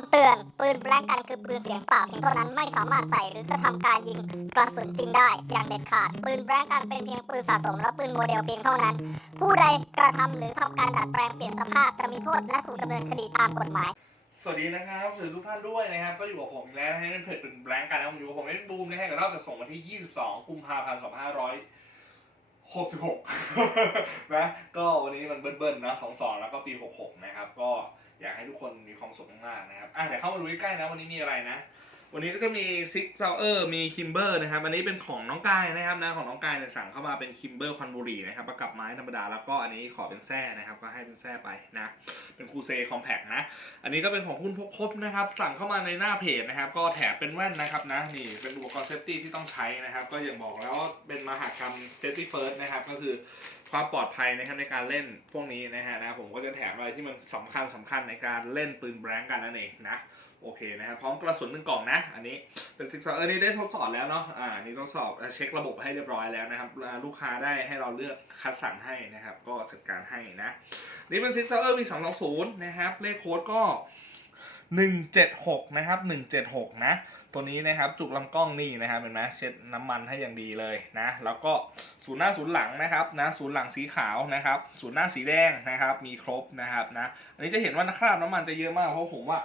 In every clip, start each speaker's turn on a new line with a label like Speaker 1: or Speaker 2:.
Speaker 1: ำเตือน ปืนแบล็งกันคือปืนเสียงเปล่าเพียงเท่านั้นไม่สามารถใส่หรือกระทำการยิงกระสุนจริงได้ อย่างเด็ดขาด ปืนแบล็งกันเป็นเพียงปืนสะสมและปืนโมเดลเพียงเท่านั้น ผู้ใดกระทำหรือทำการดัดแปลงเปลี่ยนสภาพจะมีโทษและถูกดำเนินคดีตามกฎหมาย
Speaker 2: สวัสดีนะครับสวัสดีทุกท่านด้วยนะครับ ก็อยู่กับผมอีกแล้วนะฮะในเพจเป็นแบงก์กันนะผมอยู่กับผมเอ็นบูมนะฮะกับเราจะส่งวันที่ 22 กุมภาพันธ์ 2500 2566นะก็วันนี้มันเบิ้ลๆนะ22แล้วก็ปี66นะครับ ก็อยากให้ทุกคนมีความสุขมากๆนะครับอะเดี๋ยวเข้ามาดูใกล้ๆนะวันนี้มีอะไรนะ วันนี้ก็จะมีซิกเซาเออร์มีคิมเบอร์นะครับ อันนี้เป็นของน้องกายนะครับนะของน้องกายเนี่ยสั่งเข้ามาเป็นคิมเบอร์คอนบุรีนะครับประกับไม้ธรรมดาแล้วก็อันนี้ขอเป็นแส้นะครับ ก็ให้เป็นแส้ไปนะ เป็นคูเซคอมแพกนะ อันนี้ก็เป็นของคุณพกพบนะครับ สั่งเข้ามาในหน้าเพจนะครับ ก็แถมเป็นแว่นนะครับนะนี่เป็นอุปกรณ์เซฟตี้ที่ต้องใช้นะครับ ก็อย่างบอกแล้วว่าเป็นมหากรรมเซฟตี้เฟิร์สนะครับก็คือความปลอดภัยนะครับในการเล่นพวกนี้นะฮะนะผมก็จะแถมอะไรที่มันสำคัญสำคัญในการเล่นปืนแบงก์กันนั่นเองนะ โอเคนะครับพร้อมกระสุนหนึ่งกล่องนะ อันนี้เป็นซิกเซอร์เออนี่ได้ทดสอบแล้วเนาะอ่านี่ทดสอบเช็คระบบให้เรียบร้อยแล้วนะครับ ลูกค้าได้ให้เราเลือกคัดสรรให้นะครับ ก็จัดการให้นะ นี่เป็นซิกเออร์มีสองสองศูนย์นะครับ เลขโค้ดก็ หนึ่งเจ็ดหกนะครับหนึ่งเจ็ดหกนะ ตัวนี้นะครับจุกลำกล้องนี่นะครับเห็นไหมเช็ดน้ำมันให้อย่างดีเลยนะ แล้วก็ศูนย์หน้าศูนย์หลังนะครับนะศูนย์หลังสีขาวนะครับศูนย์หน้าสีแดงนะครับมีครบนะครับนะอันนี้จะเห็นว่าคราบน้ำมันจะเยอะมากเพราะผมว่า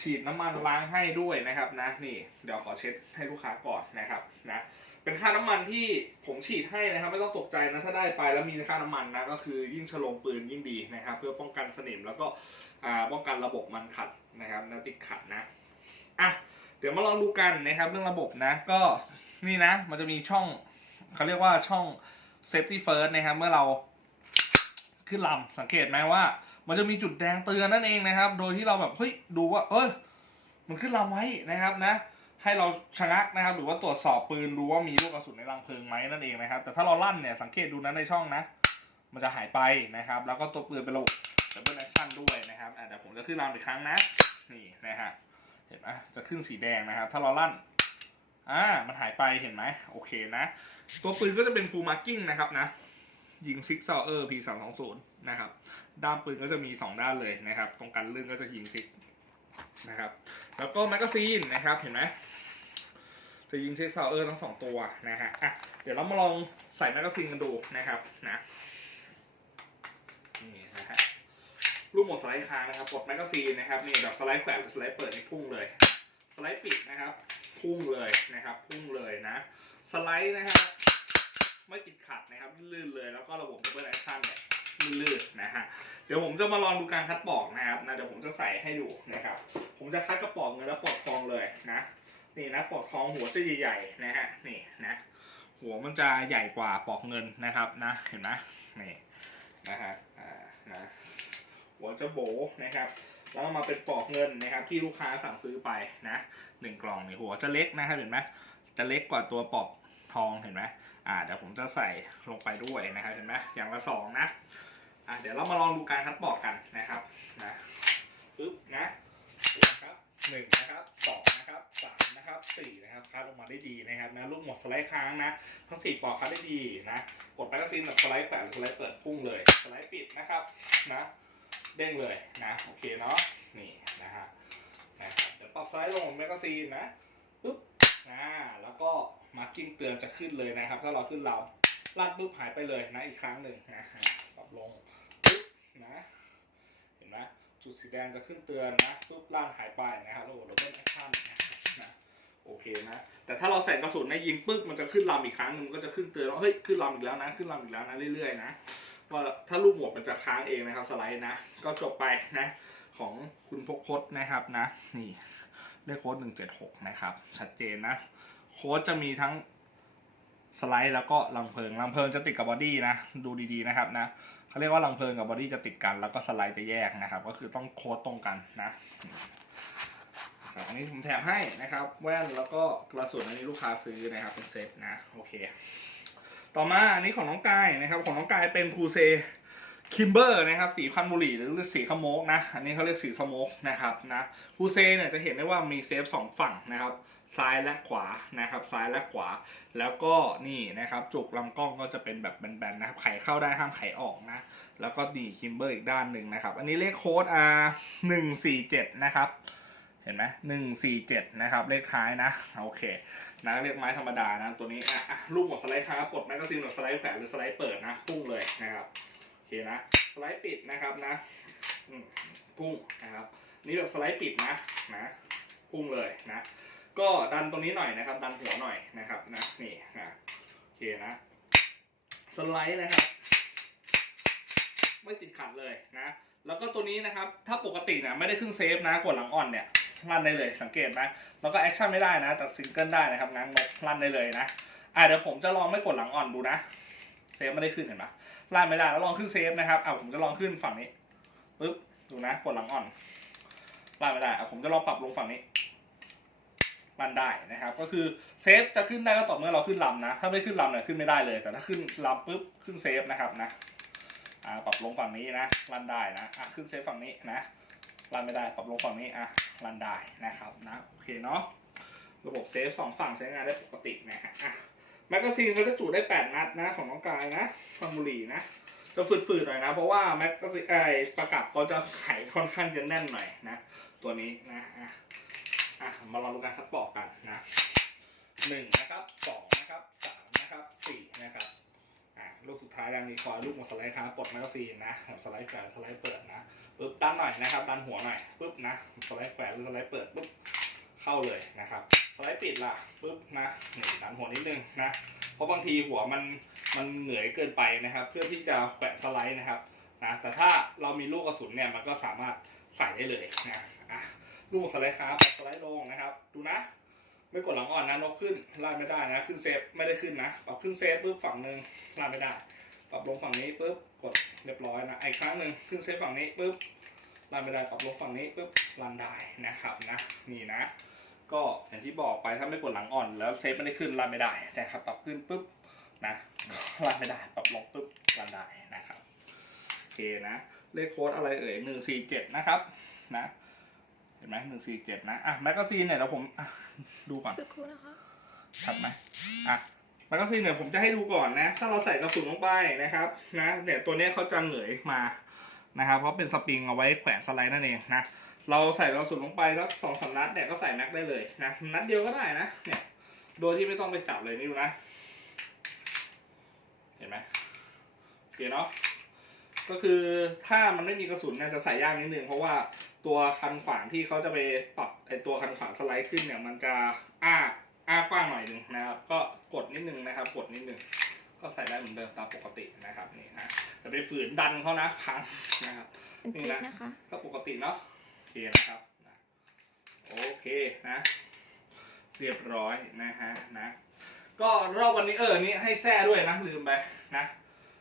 Speaker 2: ฉีดน้ำมันล้างให้ด้วยนะครับนะนี่เดี๋ยวขอเช็ดให้ลูกค้าก่อนนะครับนะ เป็นค่าน้ำมันที่ผมฉีดให้นะครับ ไม่ต้องตกใจนะถ้าได้ไปแล้วมีค่าน้ำมันนะก็คือยิ่งฉลองปืนยิ่งดีนะครับ เพื่อป้องกันสนิมแล้วก็ป้องกันระบบมันขัดนะครับนะติดขัดนะอะเดี๋ยวมาลองดูกันนะครับเรื่องระบบนะก็นี่นะ มันจะมีช่องเขาเรียกว่าช่อง safety first นะครับ เมื่อเราขึ้นลำสังเกตไหมว่า มันจะมีจุดแดงเตือนนั่นเองนะครับ โดยที่เราแบบเฮ้ยดูว่า เออมันขึ้นลำไว้นะครับนะ ให้เราชะงักนะครับ หรือว่าตรวจสอบปืนดูว่ามีลูกกระสุนในรังเพลิงไหมนั่นเองนะครับ แต่ถ้าเราลั่นเนี่ยสังเกตดูนะในช่องนะ มันจะหายไปนะครับ แล้วก็ตัวปืนเป็นระบบดับเบิลแอคชั่นด้วยนะครับอะเดี๋ยวผมจะขึ้นลำอีกครั้งนะนี่นะฮะเห็นไหมจะขึ้นสีแดงนะครับ ถ้าเราลั่นอ่ามันหายไปเห็นไหมโอเคนะ ตัวปืนก็จะเป็นฟูลมาร์กิ้งนะครับนะยิงซิกซอเออร์พีสามสองศูนย์นะครับ ด้ามปืนก็จะมีสองด้านเลยนะครับ ตรงกันลื่นก็จะยิงซิก นะครับ แล้วก็แมกกาซีนนะครับเห็นไหมจะยิงเช็คซาวเออร์ทั้งสองตัวนะฮะอะเดี๋ยวเรามาลองใส่แมกกาซีนกันดูนะครับนะนี่นะฮะรูปหมดสไลด์ค้างนะครับกดแมกกาซีนนะครับนี่แบบสไลด์แขวนสไลด์เปิดนี่พุ่งเลยสไลด์ปิดนะครับพุ่งเลยนะครับ พุ่งเลยนะ สไลด์นะครับไม่ติดขัดนะครับลื่นเลยแล้วก็ระบบดับเบิลแอคชั่นเนี่ย ลื่นๆนะฮะเดี๋ยวผมจะมาลองดูการคัดปอกนะครับนะเดี๋ยวผมจะใส่ให้ดูนะครับ ผมจะคัดกระปอกเงินและปอกทองเลยนะนี่นะปอกทองหัวจะใหญ่ๆนะฮะนี่นะหัวมันจะใหญ่กว่าปอกเงินนะครับนะเห็นไหมนี่นะฮะอ่านะหัวจะโบนะครับแล้วมาเป็นปอกเงินนะครับที่ลูกค้าสั่งซื้อไปนะหนึ่งกล่องนี่หัวจะเล็กนะครับเห็นไหมจะเล็กกว่าตัวปอกทองเห็นไหมอ่าเดี๋ยวผมจะใส่ลงไปด้วยนะครับเห็นไหมอย่างละสองนะ อ่าเดี๋ยวเรามาลองดูการคัดปอกกันนะครับนะปึ๊บนะนะครับหนึ่งนะครับสองนะครับสามนะครับสี่นะครับคัดออกมาได้ดีนะครับนะลูกหมดสไลด์ค้างนะทั้งสี่ปอกคัดได้ดีนะกดแมกกาซีนแบบสไลด์แปดสไลด์เปิดพุ่งเลยสไลด์ปิดนะครับนะเด้งเลยนะโอเคเนาะนี่นะฮะนะเดี๋ยวปรับไซส์ลงแมกกาซีนนะปุ๊บอ่าแล้วก็มาร์กิ้งเตือนจะขึ้นเลยนะครับ ถ้าเราขึ้นเราลั่นปุ๊บหายไปเลยนะอีกครั้งหนึ่งนะ รับลงปุ๊บนะเห็นไหมจุดสีแดงจะขึ้นเตือนนะปุ๊บลั่นหายไปนะครับแล้วเราเบิ้ลแอคชั่นนะโอเคนะแต่ถ้าเราใส่กระสุนในยิงปึ๊บมันจะขึ้นลำอีกครั้งมันก็จะขึ้นเตือนว่าเฮ้ยขึ้นลำอีกแล้วนะขึ้นลำอีกแล้วนะเรื่อยๆนะว่าถ้าลูกหมวดมันจะค้างเองนะครับสไลด์นะก็จบไปนะของคุณพกพจน์นะครับนะนี่เลขโค้ดหนึ่งเจ็ดหกนะครับชัดเจนนะโค้ดจะมีทั้ง สไลด์แล้วก็ลังเพลิงลังเพลิงจะติดกับบอดี้นะ ดูดีๆนะครับนะเขาเรียกว่าลังเพลิงกับบอดี้จะติดกัน แล้วก็สไลด์จะแยกนะครับ ก็คือต้องโค้ดตรงกันนะอันนี้ผมแถมให้นะครับ แว่นแล้วก็กระสุนอันนี้ลูกค้าซื้อนะครับเป็นเซตนะโอเค ต่อมาอันนี้ของน้องกายนะครับ ของน้องกายเป็นคูเซคิมเบอร์นะครับสีคันบุหรี่หรือสีขโมกนะ อันนี้เขาเรียกสีสโมกนะครับนะคูเซเนี่ยจะเห็นได้ว่ามีเซฟสองฝั่งนะครับ ซ้ายและขวานะครับซ้ายและขวา แล้วก็นี่นะครับจุกลำกล้องก็จะเป็นแบบแบนๆนะครับไขเข้าได้ห้ามไขออกนะแล้วก็ดีคิมเบอร์อีกด้านหนึ่งนะครับ อันนี้เลขโค้ด R หนึ่งสี่เจ็ดนะครับเห็นไหมหนึ่งสี่เจ็ดนะครับ เลขท้ายนะ โอเค นะเรียกไม้ธรรมดานะ ตัวนี้อะลูกหมดสไลด์ครับกดแมกกาซีนแบบสไลด์แฝงหรือสไลด์เปิดนะ พุ่งเลยนะครับ โอเคนะ สไลด์ปิดนะครับนะพุ่งนะครับ นี่แบบสไลด์ปิดนะ นะ พุ่งเลยนะ ก็ดันตรงนี้หน่อยนะครับ ดันหัวหน่อยนะครับนะนี่นะโอเคนะสไลด์นะครับไม่ติดขัดเลยนะ แล้วก็ตัวนี้นะครับ ถ้าปกตินะไม่ได้ขึ้นเซฟนะกดหลังอ่อนเนี่ยลั่นได้เลยสังเกตไหมแล้วก็แอคชั่นไม่ได้นะ แต่ซิงเกิลได้นะครับง้างนกลั่นได้เลยนะอะเดี๋ยวผมจะลองไม่กดหลังอ่อนดูนะเซฟไม่ได้ขึ้นเห็นปะลั่นไม่ได้แล้วลองขึ้นเซฟนะครับอะผมจะลองขึ้นฝั่งนี้ปึ๊บดูนะกดหลังอ่อนลั่นไม่ได้อะผมจะลองปรับลงฝั่งนี้ันได้นะครับก็คือเซฟจะขึ้นได้ก็ต่อเมื่อเราขึ้นลำนะ ถ้าไม่ขึ้นลำเนี่ยขึ้นไม่ได้เลย แต่ถ้าขึ้นลำปุ๊บขึ้นเซฟนะครับนะปรับลงฝั่งนี้นะรันได้นะะขึ้นเซฟฝั่งนี้นะรันไม่ได้ปรับลงฝั่งนี้อะรันได้นะครับนะโอเคเนาะระบบเซฟสองฝั่งใช้งานได้ปกตินะฮะอะแมกกาซีนก็จะจุได้ 8 นัดนะของน้องกายนะฟังบุรีนะจะฝืดๆหน่อยนะ เพราะว่าแมกกาซีนไอประกับก็จะไขค่อนข้างจะแน่นหน่อยนะ ตัวนี้นะ อะอะมาลองดูการคัดปอกกันนะหนึ่งนะครับสองนะครับสามนะครับสี่นะครับอะลูกสุดท้ายดังนี้คอยลูกหมดสไลด์ครับปลดแมกกาซีนนะแบบสไลด์แขวนสไลด์เปิดนะปึ๊บดันหน่อยนะครับดันหัวหน่อยปึ๊บนะสไลด์แขวนหรือสไลด์เปิดปึ๊บเข้าเลยนะครับสไลด์ปิดล่ะปึ๊บนะนี่ดันหัวนิดนึงนะเพราะบางทีหัวมันมันเหนื่อยเกินไปนะครับ เพื่อที่จะแขวนสไลด์นะครับนะแต่ถ้าเรามีลูกกระสุนเนี่ยมันก็สามารถใส่ได้เลยนะอะ ลูกสไลด์ครับสไลด์ลงนะครับ ดูนะ ไม่กดหลังอ่อนนะนกขึ้นลากไม่ได้นะ ขึ้นเซฟไม่ได้ขึ้นนะ ปรับขึ้นเซฟปุ๊บฝั่งหนึ่งลากไม่ได้ ปรับลงฝั่งนี้ปุ๊บกดเรียบร้อยนะ อีกครั้งหนึ่งขึ้นเซฟฝั่งนี้ปุ๊บลากไม่ได้ ปรับลงฝั่งนี้ปุ๊บลันได้นะครับนะ นี่นะ ก็อย่างที่บอกไปถ้าไม่กดหลังอ่อน แล้วเซฟไม่ได้ขึ้นลันไม่ได้นะครับ ปรับขึ้นปุ๊บนะลันไม่ได้ ปรับลงปุ๊บลันได้นะครับโอเคนะ เลขโค้ดอะไรเอ่ยหนึ่งสี่เจ็ดนะครับนะ ห็นไหมหนึ่งสี่เจ็ดนะ อะแมกกาซีนเนี่ยเดี๋ยวผมอะดูก่อน
Speaker 3: สักครู่นะคะ
Speaker 2: ชัดไหมอะแมกกาซีนเนี่ยผมจะให้ดูก่อนนะ ถ้าเราใส่กระสุนลงไปนะครับ นะ เนี่ยตัวเนี้ยเขาจะเหงยมานะครับ เพราะเป็นสปริงเอาไว้แขวนสไลด์นั่นเองนะ เราใส่กระสุนลงไปสักสองสามนัดเนี่ยก็ใส่แม็กได้เลยนะ นัดเดียวก็ได้นะ เนี่ย โดยที่ไม่ต้องไปจับเลยนี่ดูนะ เห็นไหมโอเคเนาะ ก็คือถ้ามันไม่มีกระสุนเนี่ยจะใส่ยากนิดนึงเพราะว่า ตัวคันขวางที่เขาจะไปปรับไอตัวคันขวางสไลด์ขึ้นเนี่ย มันจะอ้าอ้ากว้างหน่อยหนึงนะครับ ก็กดนิดนึงนะครับ กดนิดนึงก็ใส่ได้เหมือนเดิมตามปกตินะครับนี่นะจะไปฝืนดันเขานะพังนะครับ
Speaker 3: เป็น
Speaker 2: นี่
Speaker 3: จิ๊ก
Speaker 2: นะ
Speaker 3: นะคะ
Speaker 2: ก็ปกติเนาะโอเคนะครับนะโอเคนะเรียบร้อยนะฮะนะก็รอบวันนี้เออนี่ให้แซ่ด้วยนะลืมไปนะ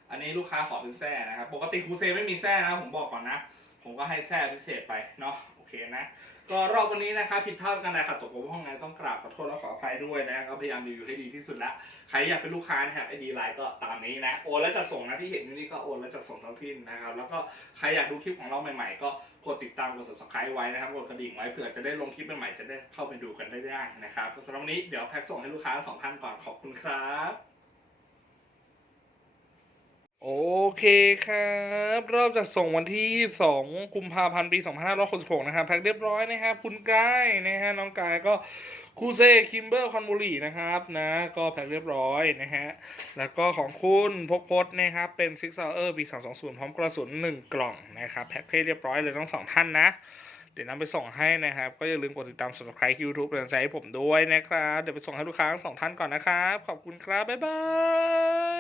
Speaker 2: อันนี้ลูกค้าขอเป็นแซ่นะครับ ปกติครูเซไม่มีแซ่นะผมบอกก่อนนะ ผมก็ให้แซ่พิเศษไปเนาะโอเคนะ ก็รอบวันนี้นะครับผิดพลาดกันใดขัดตกบกพร่องไงต้องกราบขอโทษและขออภัยด้วยนะก็พยายามรีวิวให้ดีที่สุดละใครอยากเป็นลูกค้านะครับไอดีไลน์ก็ตามนี้นะโอนแล้วจะส่งนะที่เห็นอยู่นี่ก็โอนแล้วจะส่งทั้งที่นะครับแล้วก็ใครอยากดูคลิปของเราใหม่ๆ ก็กดติดตามกด subscribe ไว้นะครับกดกระดิ่งไว้เผื่อจะได้ลงคลิปใหม่ๆจะได้เข้าไปดูกันได้ง่ายนะครับสำหรับวันนี้เดี๋ยวแพ็คส่งให้ลูกค้าสองท่านก่อนขอบคุณครับ โอเคครับ รอบจัดส่งวันที่ 2 กุมภาพันธ์ปี 2566 นะครับแพ็คเรียบร้อยนะครับ คุณกายนะฮะน้องกายก็คูเซคิมเบอร์คอนบุรีนะครับนะก็แพ็คเรียบร้อยนะฮะแล้วก็ของคุณพกพจน์นะครับเป็น Six Hour ปี220 พร้อมกระสุน 1 กล่องนะครับแพ็คให้เรียบร้อยเลยทั้งสองท่านนะ เดี๋ยวนำไปส่งให้นะครับ ก็อย่าลืมกดติดตาม subscribe YouTube เป็นกำลังใจให้ผมด้วยนะครับ เดี๋ยวไปส่งให้ลูกค้าทั้งสองท่านก่อนนะครับ ขอบคุณครับบ๊ายบา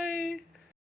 Speaker 2: ย